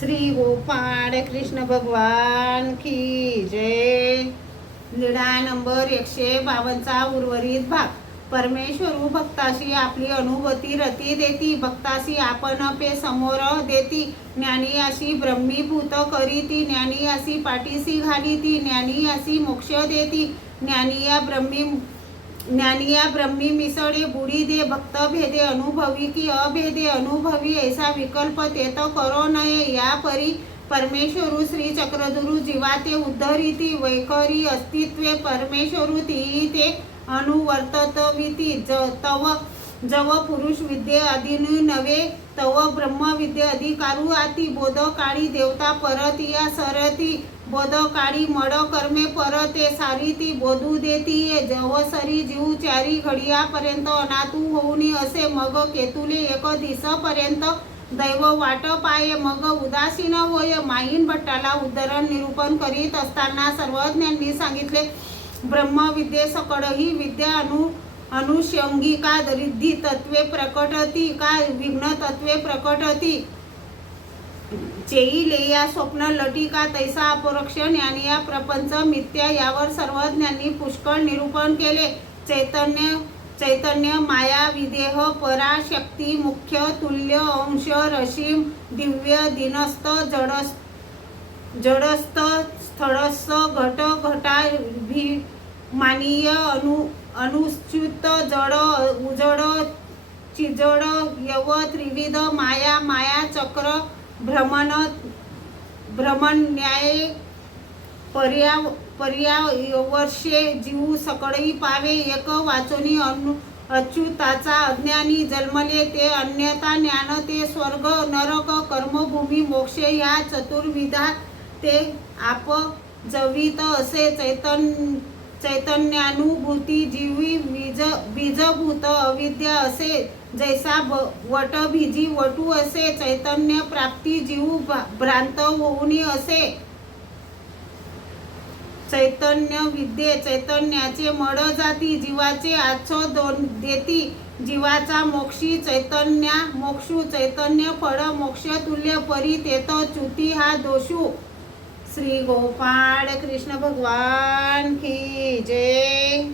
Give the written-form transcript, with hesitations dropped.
श्री गोपाळ कृष्ण भगवान की जय। लीळा नंबर 152चा उर्वरित भाग। परमेश्वरू भक्ताशी आपली अनुभूती रती देती, भक्ताशी आपण पे समोर देती। ज्ञानी अशी ब्रह्मीभूत करीती, ज्ञानी अशी पाठीशी घालीती, ज्ञानी अशी मोक्ष देती। ज्ञानी या ब्रह्मी मिसळे बुडी दे, भक्त भेदे अनुभवी की अभेदे अनुभवी, ऐसा विकल्प तेत करो नये। या परी परमेश्वरू श्री चक्रधुरु जीवाते उद्धरिती, वैखरी अस्तित्वे परमेश्वरू ती ते अनुवर्ततविती। तव जव पुरुष विद्ये अधिनु नवे, तव ब्रह्म विद्ये अधिकारू आती। बोध काळी देवता परतिया सरती, बोध काळी मड कर्मे परते सारिती। बोधू देती जवसरी जीव चारी घडियापर्यंत अनातू होऊनी असे, मग केतुले एक दिसपर्यंत दैव वाट पाये, मग उदासीन होय। माहीन भट्टाला उद्धरण निरूपण करीत असताना सर्वज्ञांनी सांगितले, ब्रह्मविद्ये सकळ ही विद्या अनुषंगिका रिद्धी तत्वे प्रकटती, का विघ्न तत्वे प्रकटती। चेई लेया स्वप्न लटिका तैसा अपरोक्ष ज्ञानिया प्रपंच मिथ्या, यावर सर्वज्ञांनी पुष्कळ निरूपण केले। चैतन्य माया विदेह पराशक्ती मुख्य तुल्य अंश रशीम दिव्य दिनस्त जडस्त स्थळस्थ घट घटाभिमानीय अनुच्युत जड उजड चिजड यव त्रिविध माया माया चक्र भ्रमण न्याय पर्यावर्षे जीव सकळी पावे। एक वाचोनी अच्युताचा अज्ञानी जन्मले, ते अन्यथा ज्ञान ते स्वर्ग नरक कर्मभूमी मोक्ष, या चतुर्विधा ते आप जवित असे। चैतन्यानुभूती जीवी बीजभूत अविद्या असे, जैसा वट बीजी वटू असे। चैतन्य प्राप्ती जीव भ्रांत होऊनी असे। चैतन्य विद्ये चैतन्याचे मड जाती, जीवाचे आच्छो देती। जीवाचा मोक्षी चैतन्या मोक्षू, चैतन्य फळ मोक्ष तुल्य परी तेत च्युती हा दोषू। श्री गोपाळ कृष्ण भगवान की जय।